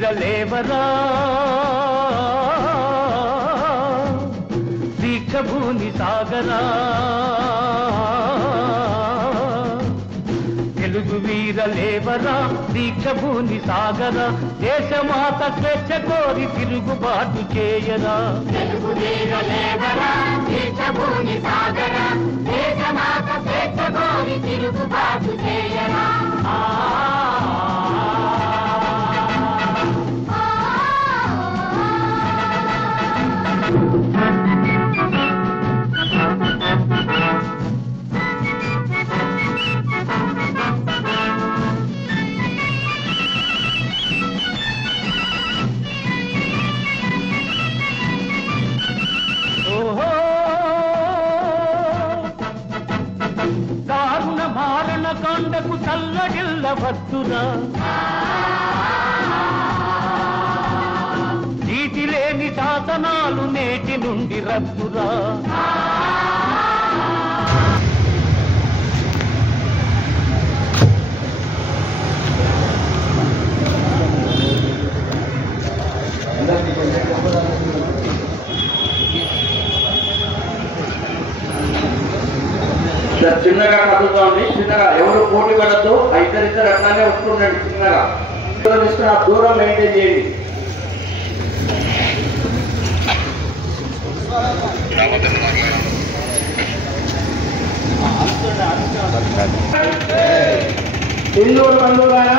వీరలేవరా దీక్షభూని సాగరా తెలుగు వీరలేవరా దీక్షభూని సాగరా దేశమాత స్వేచ్ఛ కోరి తిరుగుబాటు చేయరా తెలుగు వీరలేవరా దీక్షభూని సాగరా దేశమాత స్వేచ్ఛ కోరి తిరుగుబాటు చేయరా దారుణ మారణ కాండకు చల్లగిల్ల వద్దురా నీతి లేని శాసనాలు నేటి నుండి రద్దురా చిన్నగా కదులుతోంది చిన్నగా ఎవరు పోటీ పడద్దు ఇద్దరిద్దరు అట్లానే వస్తుండండి చిన్నగా తీసుకుని ఆ దూరం మెయింటైన్ చేయండి హిందువుల బంధువులైన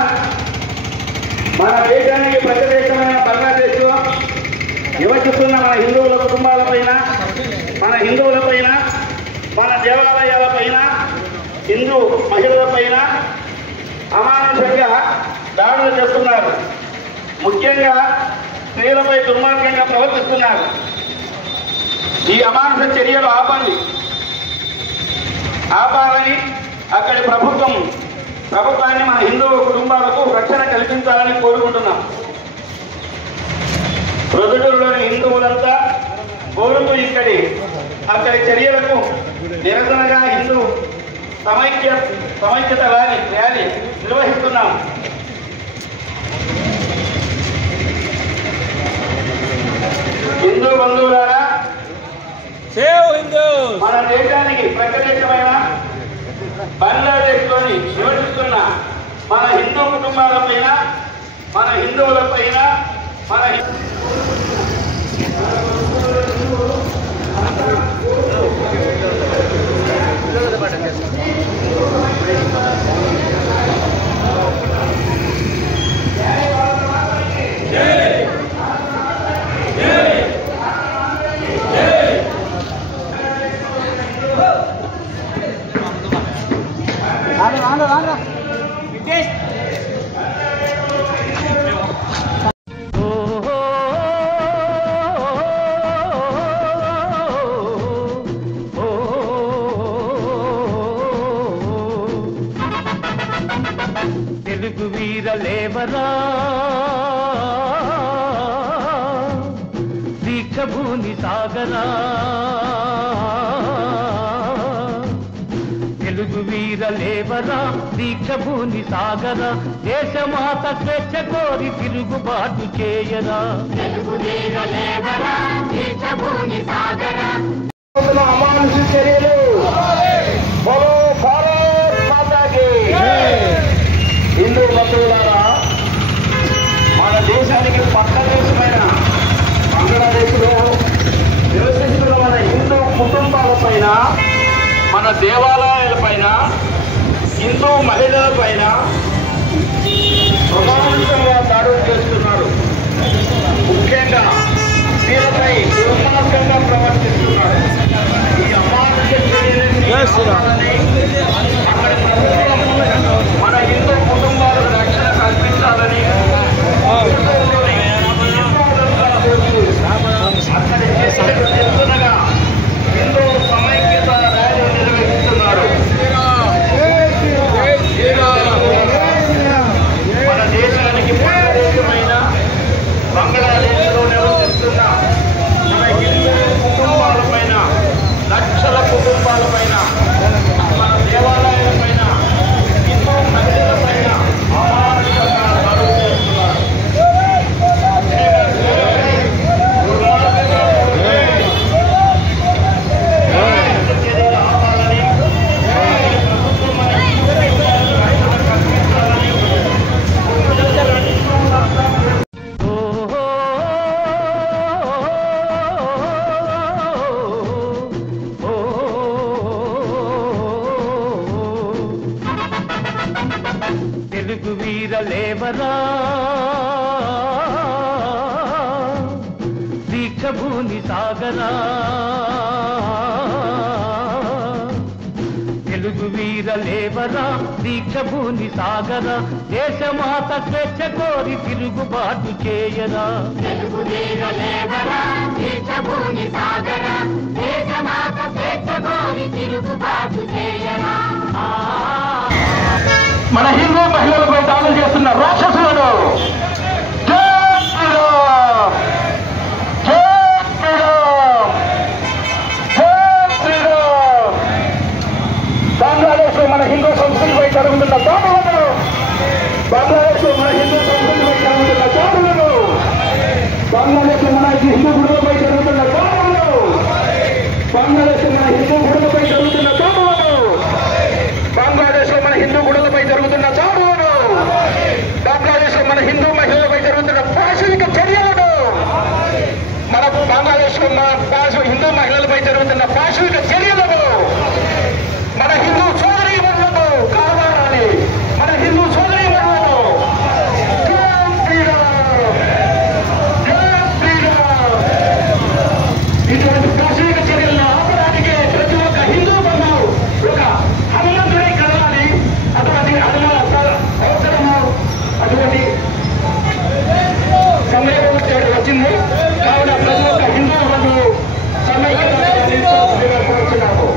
మన దేశానికి ప్రతిదేశమైన బంగ్లాదేశ్ నివసిస్తున్న మన హిందువుల కుటుంబాలపైన మన హిందువులపైన మన దేవాలయాలపైన హిందూ మహిళలపైన అమానుషంగా దాడులు చేస్తున్నారు. ముఖ్యంగా స్త్రీలపై దుర్మార్గంగా ప్రవర్తిస్తున్నారు. ఈ అమానుష చర్యలు ఆపాలని అక్కడి ప్రభుత్వాన్ని మన హిందూ కుటుంబాలకు రక్షణ కల్పించాలని కోరుకుంటున్నాం. ప్రొద్దుటూరులోని హిందువులంతా కోరుతూ అక్కడి చర్యలకు నిరసనగా హిందూ సమైక్యత ర్యాలీ నిర్వహిస్తున్నాం. హిందూ బంధువులారా, మన దేశానికి ప్రత్యేకమైన బంగ్లాదేశ్లోని నివసిస్తున్న మన హిందూ కుటుంబాలపైన మన హిందువులపైన మన తెలుగు వీరలేవరా దీక్షభూని సాగరా తెలుగు వీరలేవరా దీక్షభూని సాగరా దేశమాత స్వేచ్ఛ కోరి తిరుగుబాటు చేయరా తెలుగు వీరలేవరా దీక్షభూని సాగరా అమానుష చర్యలు హిందూ బంధువులారా, మన దేశానికి పక్క దేశమైన బంగ్లాదేశ్లో నివసిస్తున్న మన హిందూ కుటుంబాలపైన మన దేవాలయాలపైన హిందూ మహిళలపైన ప్రమాణంగా దాడులు చేస్తున్నారు. ముఖ్యంగా స్త్రీలపై దుర్మార్గంగా ప్రవర్తిస్తున్నారు. ఈ అమానుష చర్యలని అక్కడి ప్రభుత్వం మన హిందూ కుటుంబాలకు రక్షణ కల్పించాలని అక్కడి చేస్తున్నగా హిందూ సమైక్యత ర్యాలీ నిర్వహిస్తున్నారు. మన దేశానికి ప్రత్యేకమైన బంగ్లాదేశ్లో లేవరా దీక్ష భూని సాగరా తెలుగు వీర లేవరా దీక్ష భూని సాగరా దేశమాత స్వేచ్ఛ కోరి తిరుగుబాటు చేయరా తెలుగు వీర లేవరా దీక్ష భూని సాగరా దేశమాత స్వేచ్ఛ కోరి తిరుగుబాటు చేయరా మన హిందూ మహిళలపై దాడులు చేస్తున్న రాక్షసులను బంగ్లాదేశ్ లో మన హిందూ సంస్కృతిపై జరుగుతున్న దాడులను బంగ్లాదేశ్ లో మన హిందూ సంస్కృతిపై జరుగుతున్న దాడులను బంగ్లాదేశ్ లో మన హిందూ గుడులపై జరుగుతున్న దాడులను బంగ్లాదేశ్ లో మన హిందూ గుడులపై జరుగుతున్న దాడులను బంగ్లాదేశ్ లో మన హిందూ గుడులపై జరుగుతున్న దాడులను బంగ్లాదేశ్ లో మన హిందూ మహిళలపై జరుగుతున్న పాశవిక చర్యలను మన బంగ్లాదేశ్ లో మన హిందూ మహిళలపై జరుగుతున్న పాశవిక చర్యలను మన హిందూ సోదరీమణులను కావాలని మన హిందూ సోదరీమణులను ఇటువంటి పాశవిక చర్యలను ఆపడానికి ప్రతి ఒక్క హిందూ బంధువు ఒక హనుమంతుడై కలవాలి. అటువంటి అవసరము అటువంటి సమయం వచ్చింది. కావున ప్రతి ఒక్క హిందూ బంధువు సమైక్యంగా కోరుతున్నాము.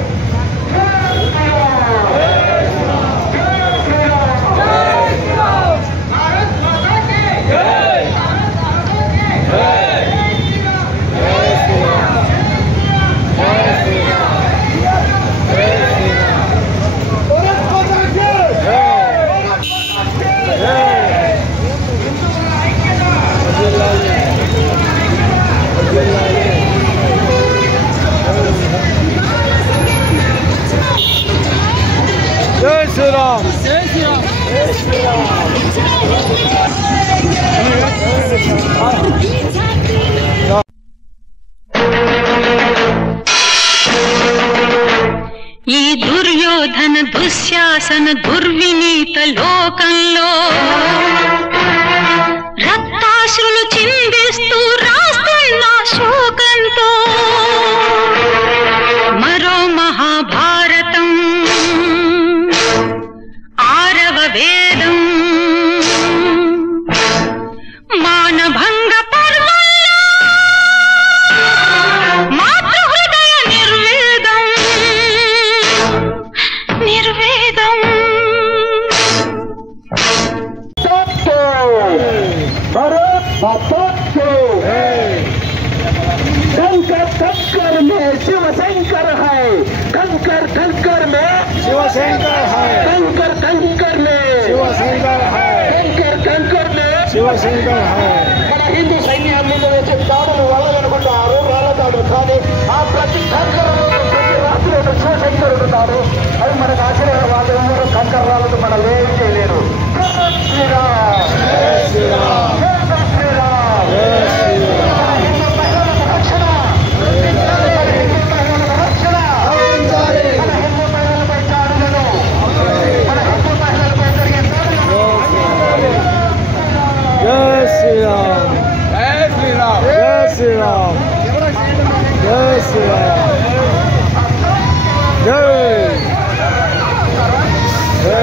జై శ్రీరామ్ జై శ్రీరామ్ జై శ్రీరామ్. ఈ దుర్యోధన దుశ్శాసన దుర్వినీత లోకంలో రక్తాశ్రులు చిందిస్తూ రాస్తున్న శోకంతో మరో మహాభారతం ఆరవ వేదం మానభంగ పర్వంలో మాతృహృదయ నిర్వేదం నిర్వేదం. कंकर कंकर में शिव शंकर है, कंकर कंकर में शिव शंकर है, कंकर कंकर में शिव शंकर है, कंकर कंकर में शिव शंकर है. మన హిందూ సైన్యాన్ని వేసే దాడులు వాళ్ళనుకుంటారు రాళ్ళతాడు. కానీ ఆ ప్రతి కంకరలో ప్రతి రాత్రి శివశంకరుడు ఉన్నాడు. అది మనకు ఆశీర్వాదం. ఎవరు కంకర రాళ్ళతో మనం ఏం చేయలేరు. శ్రీరామ్ శ్రీరామ్ శ్రీరామ్. హిందూ మహిళలకు రక్షణ, హిందూ మహిళలకు రక్షణ. మన హిందూ మహిళలపై దాడులను, మన హిందూ మహిళలపై జరిగే దాడులను జై శ్రీరామ్ జై శ్రీరామ్ జై శ్రీరామ్ జై శ్రీరామ్ జై జై.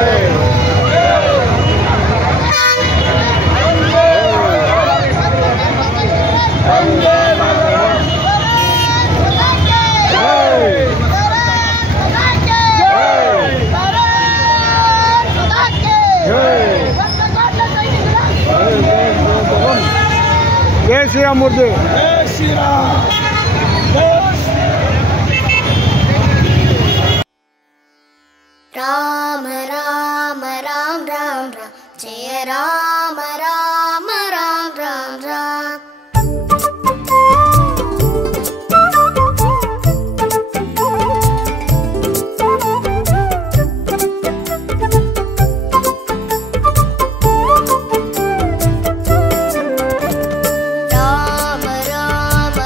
జై శ్రీరామూర్తి. జై శ్రీరామ్. రామ రామ రామ రామ రామ జయ రామ రామ రామ రామ రామ. రామ రామ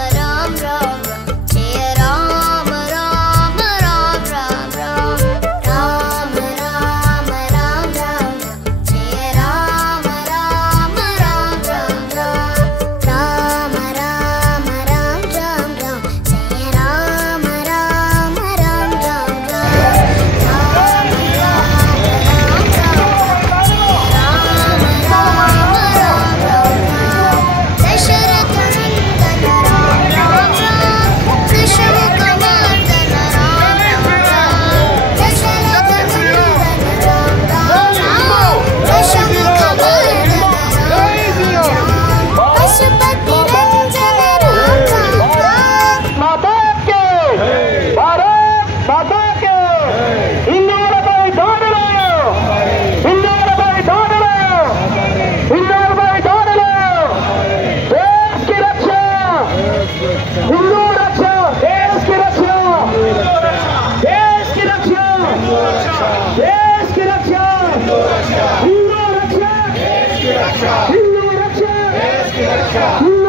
हिंदू रक्षा, देश की रक्षा, देश की रक्षा, देश की रक्षा, हिंदू रक्षा, हिंदू रक्षा, हिंदू रक्षा, हिंदू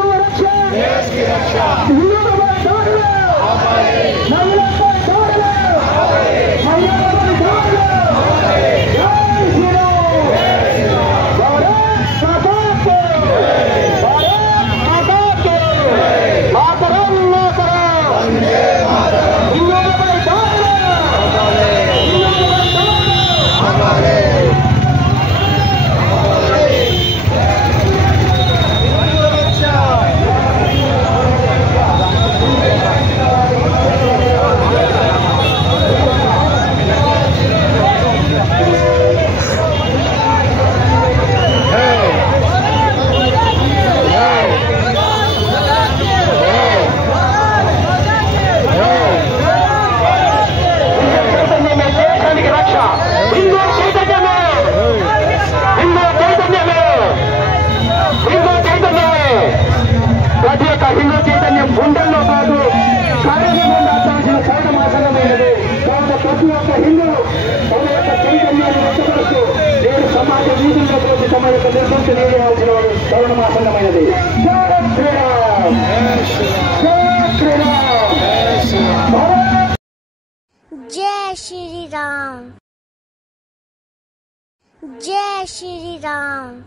जय श्री राम, जय श्री राम,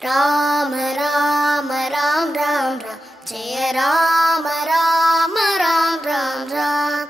राम राम राम राम राम, जय राम राम राम राम राम।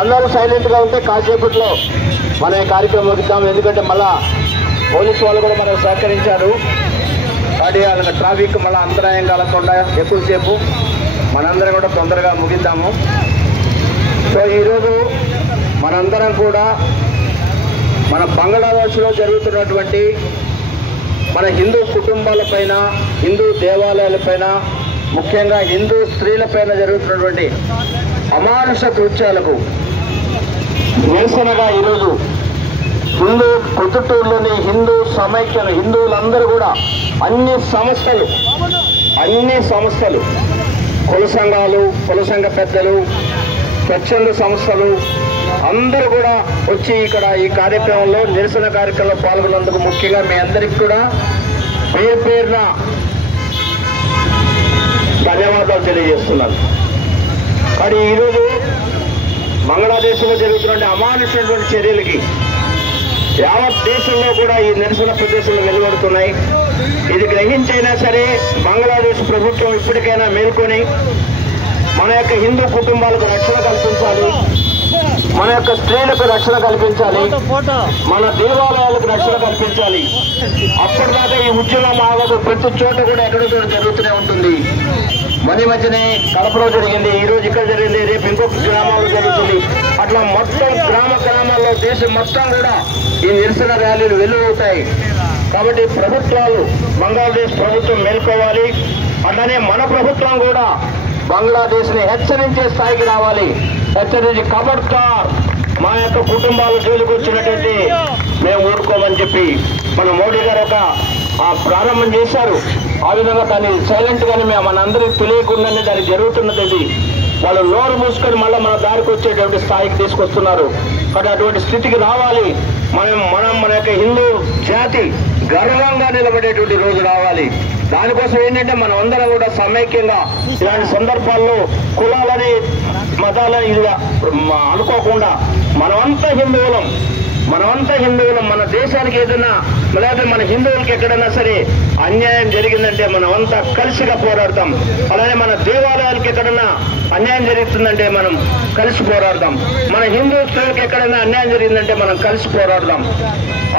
అందరూ సైలెంట్ గా ఉంటే కాసేపట్లో మన కార్యక్రమం ముగిద్దాం. ఎందుకంటే మళ్ళా పోలీసు వాళ్ళు కూడా మనకు సహకరించారు. కాబట్టి ట్రాఫిక్ మళ్ళీ అంతరాయం కలగకుండా ఎక్కువసేపు మనందరం కూడా తొందరగా ముగిద్దాము. సో ఈరోజు మనందరం కూడా మన బంగ్లాదేశ్లో జరుగుతున్నటువంటి మన హిందూ కుటుంబాలపైన, హిందూ దేవాలయాలపైన, ముఖ్యంగా హిందూ స్త్రీలపైన జరుగుతున్నటువంటి అమానుష కృత్యాలకు నిరసనగా ఈరోజు పొద్దుటూరులోని హిందూ సమైక్య హిందువులందరూ కూడా అన్ని సంస్థలు కుల సంఘాలు, కుల సంఘ పెద్దలు, స్వచ్ఛంద సంస్థలు అందరూ కూడా వచ్చి ఇక్కడ ఈ కార్యక్రమంలో నిరసన కార్యక్రమంలో పాల్గొన్నందుకు ముఖ్యంగా మీ అందరికీ కూడా పేరున తెలియజేస్తున్నాను. కానీ ఈరోజు బంగ్లాదేశ్లో జరుగుతున్న అమానుషమైనటువంటి చర్యలకి యావత్ దేశంలో కూడా ఈ నిరసన ప్రదర్శనలు వెలువడుతున్నాయి. ఇది గ్రహించైనా సరే బంగ్లాదేశ్ ప్రభుత్వం ఇప్పటికైనా మేల్కొని మన యొక్క హిందూ కుటుంబాలకు రక్షణ కల్పించాలి, మన యొక్క స్త్రీలకు రక్షణ కల్పించాలి, మన దేవాలయాలకు రక్షణ కల్పించాలి. అప్పటిదాకా ఈ ఉద్యమం ఆగదు. ప్రతి చోట కూడా ఎక్కడో జరుగుతూనే ఉంటుంది. మన మధ్యనే కడపలో జరిగింది, ఈ రోజు ఇక్కడ జరిగింది, రేపు ఇంకొక గ్రామాల్లో జరుగుతుంది. అట్లా మొత్తం గ్రామాల్లో దేశం మొత్తం కూడా ఈ నిరసన ర్యాలీలు వెలువడతాయి. కాబట్టి ప్రభుత్వాలు, బంగ్లాదేశ్ ప్రభుత్వం మేల్కోవాలి. అట్లానే మన ప్రభుత్వం కూడా బంగ్లాదేశ్ ని హెచ్చరించే స్థాయికి రావాలి. హెచ్చరించి ఖబర్దార్ మా యొక్క కుటుంబాల జోలికి వచ్చినట్టయితే మేము ఊరుకోమని చెప్పి మన మోడీ గారు ఒక ప్రారంభం చేశారు. ఆ విధంగా దాన్ని సైలెంట్ గానే మనందరికీ తెలియకుండానే దానికి జరుగుతున్నది. వాళ్ళు నోరు మూసుకొని మళ్ళీ మన దారికి వచ్చేటువంటి స్థాయికి తీసుకొస్తున్నారు. కాబట్టి అటువంటి స్థితికి రావాలి. మనం మన యొక్క హిందూ జాతి గర్వంగా నిలబడేటువంటి రోజు రావాలి. దానికోసం ఏంటంటే మనం అందరం కూడా సమైక్యంగా ఇలాంటి సందర్భాల్లో కులాలని మతాలని ఇది అనుకోకుండా మనమంతా హిందువులం, మన దేశానికి ఏదైనా లేదా మన హిందువులకి ఎక్కడైనా సరే అన్యాయం జరిగిందంటే మనమంతా కలిసిగా పోరాడతాం. అలానే మన దేవాలయాలకి ఎక్కడైనా అన్యాయం జరుగుతుందంటే మనం కలిసి పోరాడదాం. మన హిందూ స్త్రీలకు ఎక్కడైనా అన్యాయం జరిగిందంటే మనం కలిసి పోరాడదాం.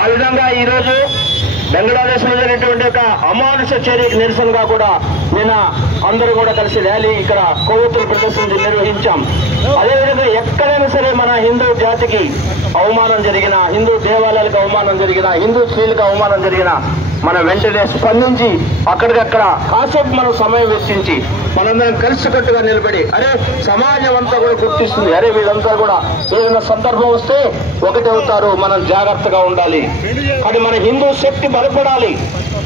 ఆ విధంగా ఈరోజు బంగ్లాదేశ్ లో జరిగినటువంటి ఒక అమానుష చర్యకి నిరసనగా కూడా నిన్న అందరూ కూడా కలిసి ర్యాలీ ఇక్కడ కొవ్వొత్తుల ప్రదర్శన నిర్వహించాం. అదేవిధంగా ఎక్కడైనా సరే మన హిందూ జాతికి అవమానం జరిగిన, హిందూ దేవాలయాలకు అవమానం జరిగిన, హిందూ స్త్రీలకు అవమానం జరిగిన మనం వెంటనే స్పందించి అక్కడికక్కడ కాసేపు మనం సమయం వెచ్చించి మనందరం కలిసికట్టుగా నిలబడి సమాజం అంతా కూడా గుర్తిస్తుంది, వీళ్ళంతా కూడా ఏదైనా సందర్భం వస్తే ఒకటి అవుతారు, మనం జాగ్రత్తగా ఉండాలి. కానీ మన హిందూ శక్తి బలపడాలి.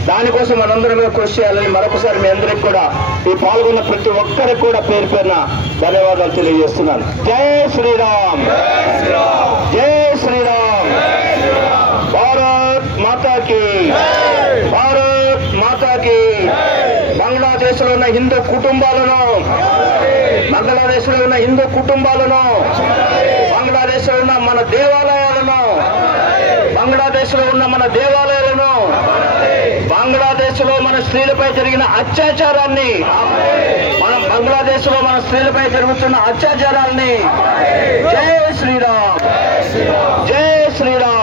దానికోసం మనందరం కృషి చేయాలని మరొకసారి మీ అందరికి కూడా ఈ పాల్గొన్న ప్రతి ఒక్కరికి కూడా పేరు పేరున ధన్యవాదాలు తెలియజేస్తున్నాను. జై శ్రీరామ్, జై శ్రీరామ్, భారత్ మాతాకి, భారత్ మాతాకి. బంగ్లాదేశ్ లో ఉన్న హిందూ కుటుంబాలను, బంగ్లాదేశ్ లో ఉన్న హిందూ కుటుంబాలను, బంగ్లాదేశ్ లో ఉన్న మన దేవాలయాలను, బంగ్లాదేశ్ లో ఉన్న మన దేవాలయాలను, బంగ్లాదేశ్ లో మన స్త్రీలపై జరిగిన అత్యాచారాన్ని, మనం బంగ్లాదేశ్ లో మన స్త్రీలపై జరుగుతున్న అత్యాచారాల్ని జై శ్రీరామ్, జై శ్రీరామ్.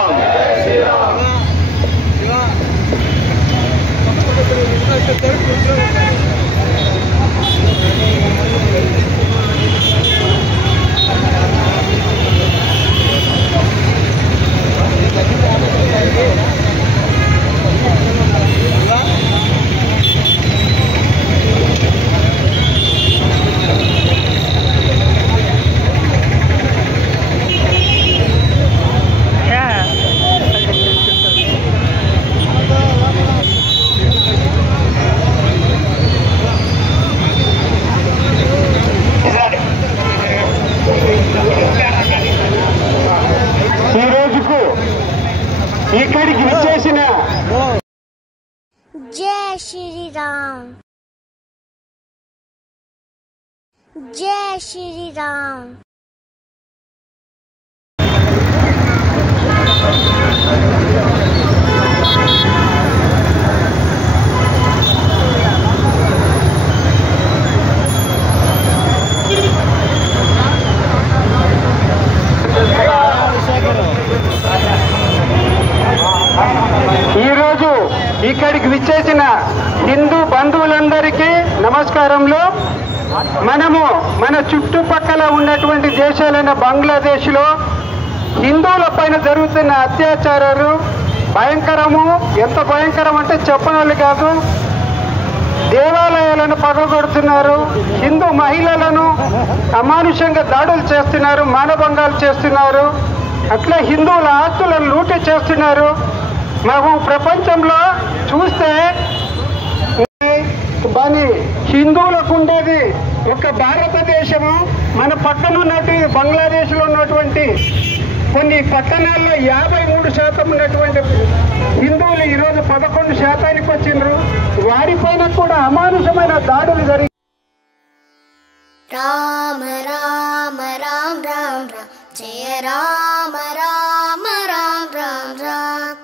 ఇక్కడికి విచ్చేసిన జై శ్రీరామ్, జై శ్రీరామ్. ఈరోజు ఇక్కడికి విచ్చేసిన హిందూ బంధువులందరికీ నమస్కారంలో. మనము మన చుట్టుపక్కల ఉన్నటువంటి దేశాలైన బంగ్లాదేశ్లో హిందువుల పైన జరుగుతున్న అత్యాచారాలు భయంకరము. ఎంత భయంకరం అంటే చెప్పనోళ్ళు కాదు. దేవాలయాలను పగలగొడుతున్నారు, హిందూ మహిళలను అమానుషంగా దాడులు చేస్తున్నారు, మానభంగాలు చేస్తున్నారు, అట్లా హిందువుల ఆస్తులను లూటీ చేస్తున్నారు. మనం ప్రపంచంలో చూస్తే దాని హిందువులకు ఉండేది ఒక భారతదేశము, మన పక్కన ఉన్నటువంటి బంగ్లాదేశ్లో ఉన్నటువంటి కొన్ని పట్టణాల్లో 53% ఉన్నటువంటి హిందువులు ఈరోజు 11% వచ్చిండ్రు. వారిపైన కూడా అమానుషమైన దాడులు జరిగి రామ రామ రామ రామ రామ జయ రామ రామ రామ రామ రామ.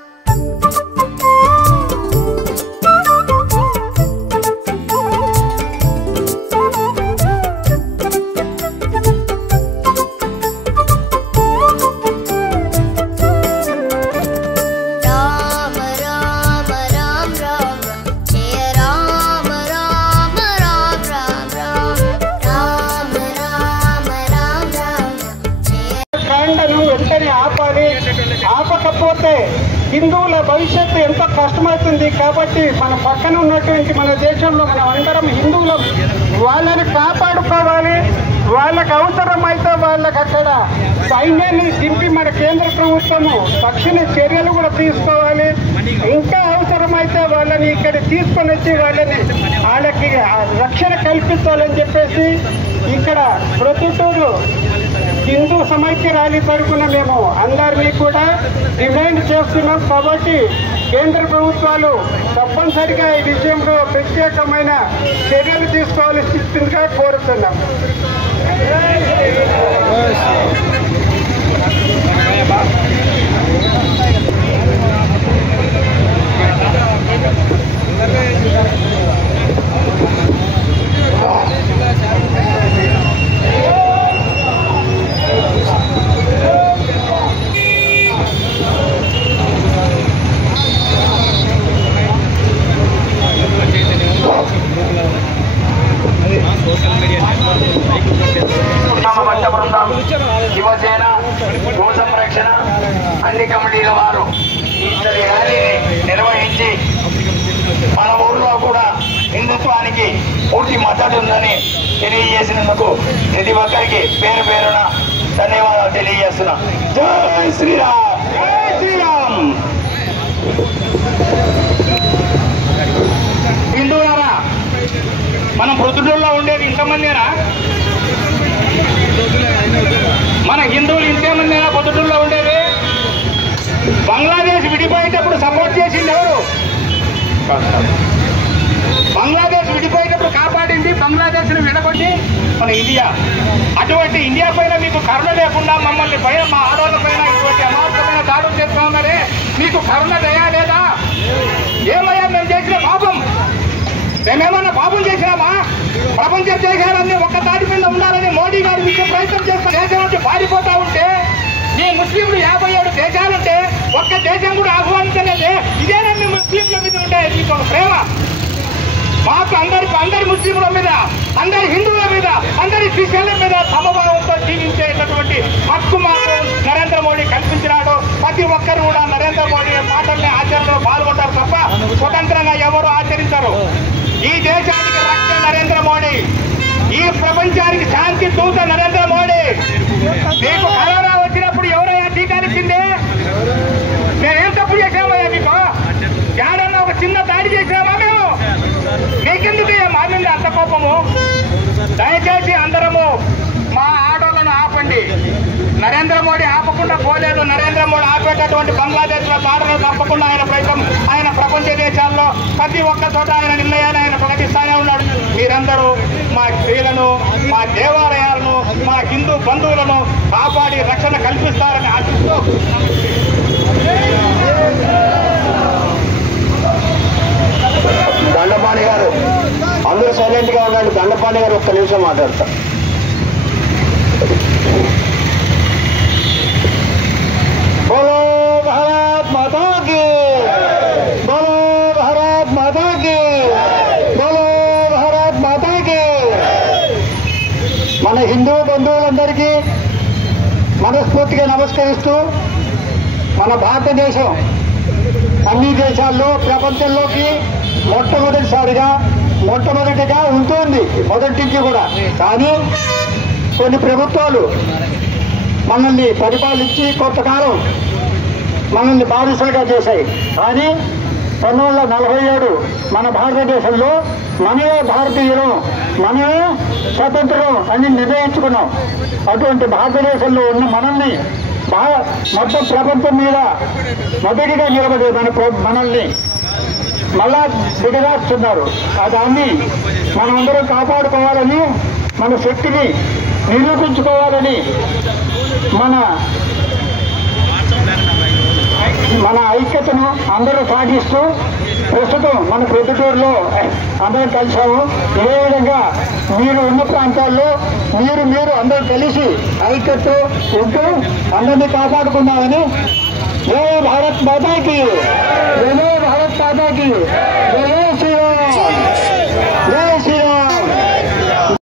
ఆపకపోతే హిందువుల భవిష్యత్తు ఎంత కష్టమవుతుంది. కాబట్టి మన పక్కన ఉన్నటువంటి మన దేశంలో మనం అందరం హిందువులం. వాళ్ళని కాపాడుకోవాలి. వాళ్ళకు అవసరమైతే వాళ్ళకి అక్కడ సైన్యాన్ని దింపి మన కేంద్ర ప్రభుత్వము తక్షణ చర్యలు కూడా తీసుకోవాలి. ఇంకా అవసరమైతే వాళ్ళని ఇక్కడ తీసుకొని వచ్చి వాళ్ళకి రక్షణ కల్పించాలని చెప్పేసి ఇక్కడ ప్రొద్దుటూరు హిందూ సమైక్య ర్యాలీ తరఫున మేము అందరినీ కూడా డిమాండ్ చేస్తున్నాం. కాబట్టి కేంద్ర ప్రభుత్వాలు తప్పనిసరిగా ఈ విషయంలో ప్రత్యేకమైన చర్యలు తీసుకోవాల్సిందిగా కోరుతున్నాం. శివసేన గో సంరక్షణ అన్ని కమిటీల వారు ఇతడి ర్యాలీని నిర్వహించి మన ఊళ్ళో కూడా హిందుత్వానికి పూర్తి మద్దతు ఉందని తెలియజేసినందుకు ప్రతి ఒక్కరికి పేరు పేరున ధన్యవాదాలు తెలియజేస్తున్నా. జై శ్రీరామ్, జై శ్రీరామ్. హిందువులారా, మనం ప్రొద్దుటూరులో ఉండేది ఇంతమందినా? మన హిందువులు ఇంతేమందినా ప్రొద్దుటూరులో ఉండేది? బంగ్లాదేశ్ విడిపోయేటప్పుడు సపోర్ట్ చేసింది ఎవరు? బంగ్లాదేశ్ విడిపోయేటప్పుడు కాపాడింది బంగ్లాదేశ్ని విడగొట్టి మన ఇండియా. అటువంటి ఇండియా పైన మీకు కరుణ లేకుండా మమ్మల్ని పైన మా ఆడవాళ్ళ పైన ఇటువంటి అమార్గమైన దాడులు చేస్తున్నామరే మీకు కరుణ దయ లేదా? ఏమయ్యా మేము చేసిన పాపం? మేమేమన్నా పాపం చేసినామా? ప్రపంచ దేశాలన్నీ ఒక్క తాటి మీద ఉండాలని మోడీ గారు మీకు ప్రయత్నం చేస్తున్న దేశం నుంచి పారిపోతా ఉంటే, ఈ ముస్లింలు 57 దేశాలుంటే ఒక్క దేశం కూడా ఆహ్వానించలేదే. ఇదేనా మీ ముస్లింల మీద ఉంటే మీకు ప్రేమ? మాకు అందరి ముస్లింల మీద, అందరి హిందువుల మీద, అందరి క్రిస్టియన్ల మీద సమభావంతో జీవించేటటువంటి హక్కు మాకు నరేంద్ర మోడీ కల్పించినాడు. ప్రతి ఒక్కరు కూడా నరేంద్ర మోడీ మాటల్ని ఆచరణలో పాల్గొంటారు తప్ప స్వతంత్రంగా ఎవరు ఆచరించరు. ఈ దేశానికి రక్షణ నరేంద్ర మోడీ, ఈ ప్రపంచానికి శాంతి దూత నరేంద్ర మోడీ. మీకు కరోనా వచ్చినప్పుడు ఎవరైనా టీకానిచ్చిందే? మేమేం తప్పు చేసామయ్యా? మీకు ఏడన్నా ఒక చిన్న దాడి చేసామా మేము? మీకెందుకు మా మీద అంత కోపము? దయచేసి అందరము మా ఆటోలను ఆపండి. నరేంద్ర మోడీ ఆపకుండా పోలేదు. నరేంద్ర మోడీ ఆపేటటువంటి బంగ్లాదేశ్ లో దాడులను తప్పకుండా ఆయన ప్రపంచ దేశాల్లో ప్రతి ఒక్క చోట ఆయన నిర్ణయాన్ని ఆయన ప్రకటిస్తానే ఉన్నాడు. మీరందరూ మా స్త్రీలను, మా దేవాలయాలను, మా హిందూ బంధువులను కాపాడి రక్షణ కల్పిస్తారని ఆశిస్తూ దండపాణి గారు అందరూ సైలెంట్ గా ఉండండి. దండపాణి గారు ఒక్క నిమిషం మాట్లాడతారు. बोलो भारत माता की, बोलो भारत माता की, बोलो भारत माता की. మన హిందూ బంధువులందరికీ మనస్ఫూర్తిగా నమస్కరిస్తూ, మన భారతదేశం అన్ని దేశాల్లో ప్రపంచంలోకి మొట్టమొదటిగా ఉంటుంది మొదటి నుంచి కూడా. కానీ కొన్ని ప్రభుత్వాలు మనల్ని పరిపాలించి కొంతకాలం మనల్ని బానిసలుగా చేశాయి. కానీ 1947 మన భారతదేశంలో మనమే భారతీయులం, మనమే స్వతంత్రం అని నిర్ణయించుకున్నాం. అటువంటి భారతదేశంలో ఉన్న మనల్ని మొత్తం ప్రపంచం మీద మొదటిగా నిలబడి మనల్ని మళ్ళా దిగజాస్తున్నారు. దాన్ని మనమందరం కాపాడుకోవాలని మన శక్తిని నిరూపించుకోవాలని మన ఐక్యతను అందరూ పాటిస్తూ ప్రస్తుతం మన ప్రొద్దుటూరులో అందరం కలిసాము. ఇదే విధంగా మీరు ఉన్న ప్రాంతాల్లో మీరు అందరూ కలిసి ఐక్యతతో ఉంటూ అందరినీ కాపాడుకున్నామని జై భారత్ మాతాకి, జై భారత్ మాతాకి, జై